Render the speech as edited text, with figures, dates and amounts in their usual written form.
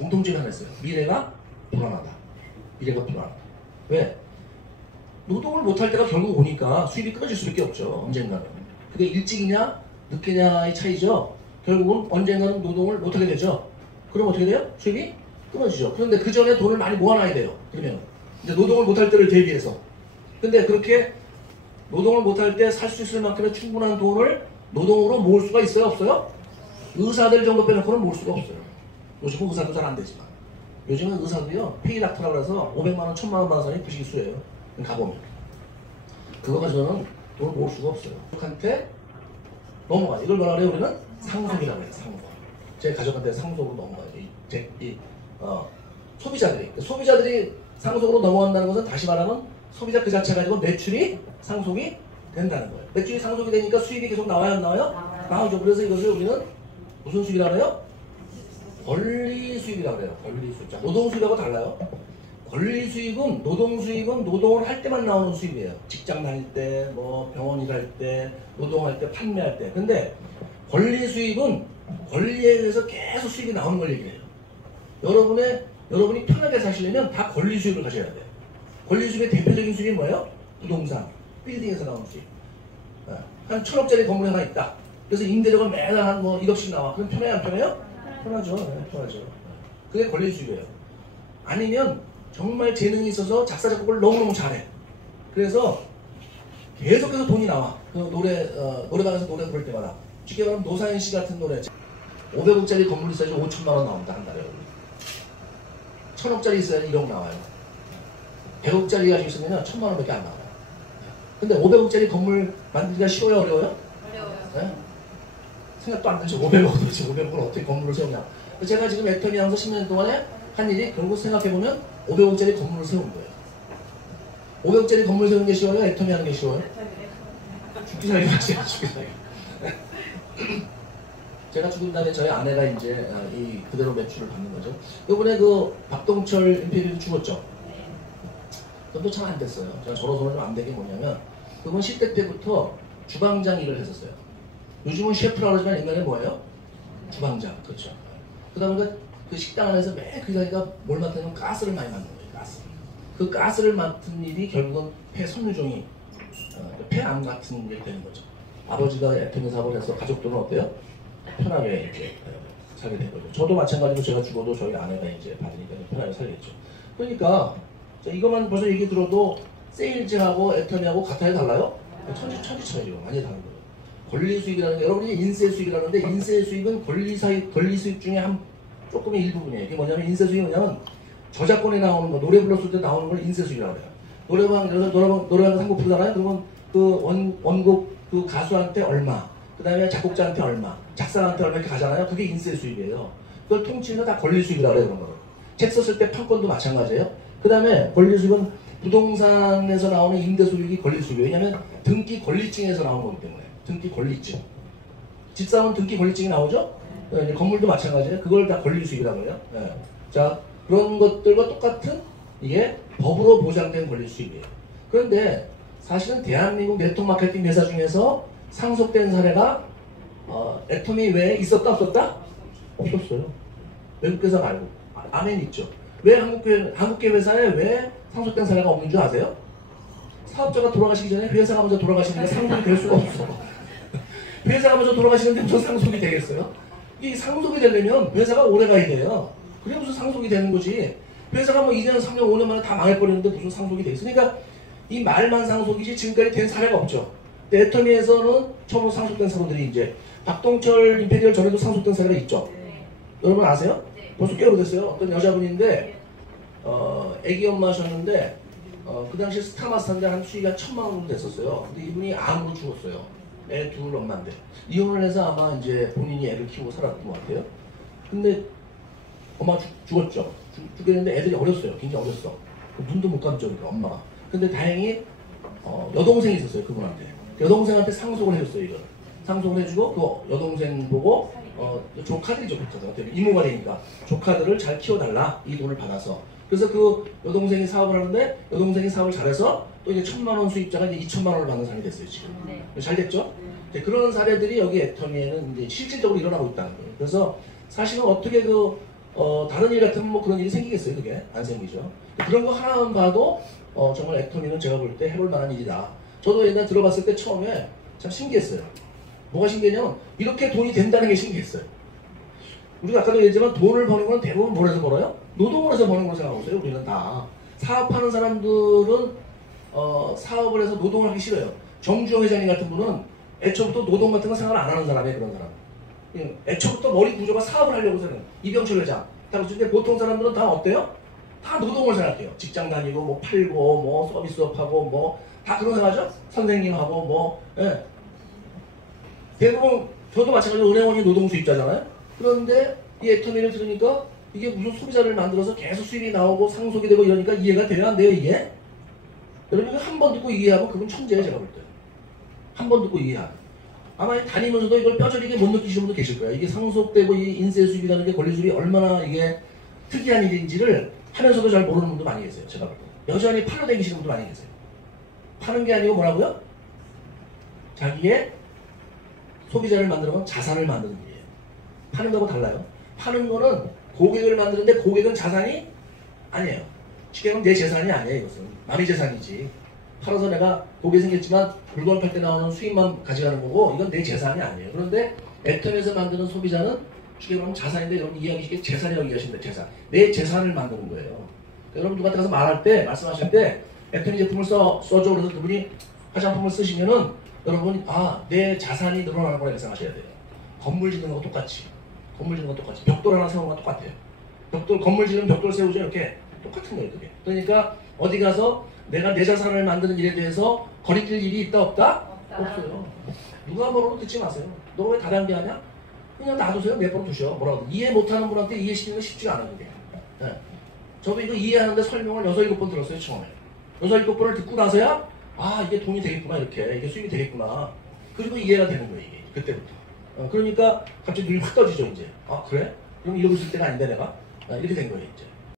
공통점이 하나 있어요. 미래가 불안하다. 미래가 불안하다. 왜? 노동을 못할 때가 결국 오니까 수입이 끊어질 수밖에 없죠. 언젠가는. 그게 일찍이냐 늦게냐의 차이죠. 결국은 언젠가는 노동을 못하게 되죠. 그럼 어떻게 돼요? 수입이 끊어지죠. 그런데 그 전에 돈을 많이 모아놔야 돼요. 그러면 이제 노동을 못할 때를 대비해서. 근데 그렇게 노동을 못할 때 살 수 있을 만큼의 충분한 돈을 노동으로 모을 수가 있어요? 없어요? 의사들 정도 빼놓고는 모을 수가 없어요. 요즘은 의사도 잘 안 되지만. 요즘은 의사도요, 페이닥터라고 해서 500만원, 1000만원 받는 사람이 부식수예요. 가보면. 그거 가지고는 돈을 모을 수가 없어요. 가족한테 넘어가요. 이걸 뭐라 그래요? 우리는 상속이라고 해요. 상속. 제 가족한테 상속으로 넘어가요. 소비자들이 상속으로 넘어간다는 것은 다시 말하면 소비자 그 자체 가지고 매출이 상속이 된다는 거예요. 매출이 상속이 되니까 수입이 계속 나와요? 안 나와요? 나오죠. 그래서 이것을 우리는 무슨 수입이라고 해요? 권리 수입이라고 그래요. 권리 수입. 자, 노동 수입하고 달라요. 권리 수입은 노동 수입은 노동을 할 때만 나오는 수입이에요. 직장 다닐 때, 뭐 병원 일할 때, 노동할 때, 판매할 때. 근데 권리 수입은 권리에 의해서 계속 수입이 나오는 걸 얘기해요. 여러분이 편하게 사시려면 다 권리 수입을 가져야 돼요. 권리 수입의 대표적인 수입이 뭐예요? 부동산, 빌딩에서 나오는 수입. 한 1000억짜리 건물 하나 있다. 그래서 임대료가 매달 한 뭐 1억씩 나와. 그럼 편해요? 안 편해요? 편하죠. 네, 편하죠. 그게 권리 수입이에요. 아니면 정말 재능이 있어서 작사, 작곡을 너무너무 잘해. 그래서 계속해서 돈이 나와. 그 노래방에서 노래 부를 때마다. 쉽게 말하면 노사연 씨 같은 노래. 500억짜리 건물 있어야지 5천만원 나옵니다. 한 달에. 1000억짜리 있어야지 1억 나와요. 100억짜리 가지고 있으면 1000만원밖에 안 나와요. 근데 500억짜리 건물 만들기가 쉬워요? 어려워요? 어려워요. 네? 생각도 안 나죠. 500억 도대체 500억을 어떻게 건물을 세우냐. 제가 지금 애터미 하면서 10년 동안에 한 일이 결국 생각해보면 500억짜리 건물을 세운 거예요. 500억짜리 건물 세우는 게 쉬워요? 애터미 하는 게 쉬워요? 죽기 살기 하세요. 죽기 살기. 제가 죽은 다음에 저희 아내가 이제 이 그대로 매출을 받는 거죠. 이번에 그 박동철 임페리도 죽었죠. 그것도 참 안 됐어요. 제가 저로서는 좀 안 되게 뭐냐면 그분 10대 때부터 주방장 일을 했었어요. 요즘은 셰프라고 하지만 옛날에 뭐예요? 주방장. 그렇죠. 그러다 보니까 그 식당 안에서 매일 그 자기가 뭘 맡으면 가스를 많이 맡는 거예요. 가스. 그 가스를 맡은 일이 결국은 폐 섬유종이 폐암 같은 일이 되는 거죠. 아버지가 애터미 사업을 해서 가족들은 어때요? 편하게 이렇게 살게 된 거죠. 저도 마찬가지로 제가 죽어도 저희 아내가 이제 받으니까 편하게 살겠죠. 그러니까 이것만 벌써 얘기 들어도 세일즈하고 애터미하고 같아야 달라요? 천지 차이죠. 많이 다른 거예요. 권리 수익이라는 게 여러분이 인세 수익이라는데 인세 수익은 권리 수익 중에 조금의 일부분이에요. 이게 뭐냐면 인세 수익이 뭐냐면 저작권에 나오는 거, 노래 불렀을 때 나오는 걸 인세 수익이라고 해요. 노래방 한곡 부르잖아요. 그러면 그 원곡 그 가수한테 얼마, 그 다음에 작곡자한테 얼마, 작사한테 얼마 이렇게 가잖아요. 그게 인세 수익이에요. 그걸 통칭해서 다 권리 수익이라고 해요. 그런 거를. 책 썼을 때 판권도 마찬가지예요. 그 다음에 권리 수익은 부동산에서 나오는 임대 수익이 권리 수익이에요. 왜냐하면 등기 권리증에서 나오는 거기 때문에. 등기 권리증. 집사면 등기 권리증이 나오죠? 네, 건물도 마찬가지예요. 그걸 다 권리 수익이라고 해요. 네. 자, 그런 것들과 똑같은 이게 법으로 보장된 권리 수익이에요. 그런데 사실은 대한민국 네트워크 마케팅 회사 중에서 상속된 사례가 애터미 외에 있었다 없었다? 없었어요. 외국 회사 말고. 아멘 있죠. 왜 한국계 회사에 왜 상속된 사례가 없는 줄 아세요? 사업자가 돌아가시기 전에 회사가 먼저 돌아가시니까 상속이 될 수가 없어. 회사가 먼저 돌아가시는데 무슨 상속이 되겠어요? 이 상속이 되려면 회사가 오래 가야 돼요. 그래 무슨 상속이 되는 거지. 회사가 뭐 2년, 3년, 5년 만에 다 망해버리는데 무슨 상속이 돼 있으니까 이 말만 상속이지 지금까지 된 사례가 없죠. 애터미에서는 처음으로 상속된 사람들이 이제 박동철 임페리얼 전에도 상속된 사례가 있죠. 네. 여러분 아세요? 네. 벌써 꽤 오래됐어요. 어떤 여자분인데 애기 엄마셨는데 그 당시에 스타마스터인데 한 수익이 한 1000만 원 정도 됐었어요. 근데 이분이 암으로 죽었어요. 애 둘 엄마인데 이혼을 해서 아마 이제 본인이 애를 키우고 살았던 것 같아요. 근데 엄마 죽었죠. 죽겠는데 애들이 어렸어요. 굉장히 어렸어. 눈도 못 감죠, 엄마가. 근데 다행히 여동생이 있었어요, 그분한테. 여동생한테 상속을 해줬어요, 이걸. 상속을 해주고 그 여동생 보고 조카들이죠, 어떻게 이모가 되니까 조카들을 잘 키워달라, 이 돈을 받아서. 그래서 그 여동생이 사업을 하는데 여동생이 사업을 잘해서 또 이제 1000만 원 수입자가 이제 2000만 원을 받는 사람이 됐어요, 지금. 네. 잘 됐죠? 네, 그런 사례들이 여기 애터미에는 이제 실질적으로 일어나고 있다는 거예요. 그래서 사실은 어떻게 다른 일 같으면 뭐 그런 일이 생기겠어요? 그게 안 생기죠. 그런 거 하나만 봐도 정말 애터미는 제가 볼 때 해볼 만한 일이다. 저도 옛날 들어봤을 때 처음에 참 신기했어요. 뭐가 신기하냐면 이렇게 돈이 된다는 게 신기했어요. 우리가 아까도 얘기했지만 돈을 버는 건 대부분 뭘해서 벌어요? 노동을 해서 버는 걸 생각하세요. 우리는 다 사업하는 사람들은 사업을 해서 노동을 하기 싫어요. 정주영 회장님 같은 분은 애초부터 노동 같은 거 생각을 안 하는 사람이에요. 그런 사람. 애초부터 머리 구조가 사업을 하려고 생각해요. 이병철 회장. 근데 보통 사람들은 다 어때요? 다 노동을 생각해요. 직장 다니고 뭐 팔고 뭐 서비스업하고 뭐 다 그런 생각하죠? 선생님하고 뭐 예. 대부분 저도 마찬가지로 은행원이 노동 수입자잖아요. 그런데 이 애터미를 들으니까 이게 무슨 소비자를 만들어서 계속 수입이 나오고 상속이 되고 이러니까 이해가 돼요? 안 돼요 이게? 여러분 한 번 듣고 이해하고 그건 천재예요. 제가 볼 때. 한 번 듣고 이해하고. 아마 다니면서도 이걸 뼈저리게 못 느끼시는 분도 계실 거예요. 이게 상속되고 이 인세 수입이라는 게 권리 수입이 얼마나 이게 특이한 일인지를 하면서도 잘 모르는 분도 많이 계세요. 제가 볼 때. 여전히 팔로 다니시는 분도 많이 계세요. 파는 게 아니고 뭐라고요? 자기의 소비자를 만드는 건 자산을 만드는 일이에요. 파는 거하고 달라요. 파는 거는 고객을 만드는데 고객은 자산이 아니에요. 쉽게 말하면 내 재산이 아니에요. 이것은 남의 재산이지. 팔아서 내가 고객이 생겼지만 물건을 팔 때 나오는 수익만 가져가는 거고 이건 내 재산이 아니에요. 그런데 애터미에서 만드는 소비자는 쉽게 말하면 자산인데 여러분 이해하기 쉽게 재산이라고 이해하시면 돼요. 재산. 내 재산을 만드는 거예요. 그러니까 여러분 누구한테 가서 말할 때 말씀하실 때 애터미 제품을 써줘 그래서 그분이 화장품을 쓰시면은 여러분 내 자산이 늘어나는 거라고 생각하셔야 돼요. 건물 짓는 거 똑같이. 건물 짓는 거 똑같이. 벽돌 하나 세우는 거 똑같아요. 건물 지으면 벽돌 세우죠. 이렇게 똑같은 거예요. 그게. 그러니까 어디 가서 내가 내 자산을 만드는 일에 대해서 거리낄 일이 있다 없다? 없어요. 누가 뭐라고 듣지 마세요. 너 왜 다단계하냐? 그냥 놔두세요. 내버려 두셔. 뭐라고. 이해 못하는 분한테 이해시키는 게 쉽지가 않아요. 그게. 네. 저도 이거 이해하는데 설명을 6, 7번 들었어요. 처음에. 6, 7번을 듣고 나서야 이게 돈이 되겠구나. 이렇게. 이게 수익이 되겠구나. 그리고 이해가 되는 거예요. 이게. 그때부터. 그러니까 갑자기 눈이 확 떠지죠. 이제. 그래? 그럼 이러고 있을 때가 아닌데 내가? 이렇게 된 거예요. 이제.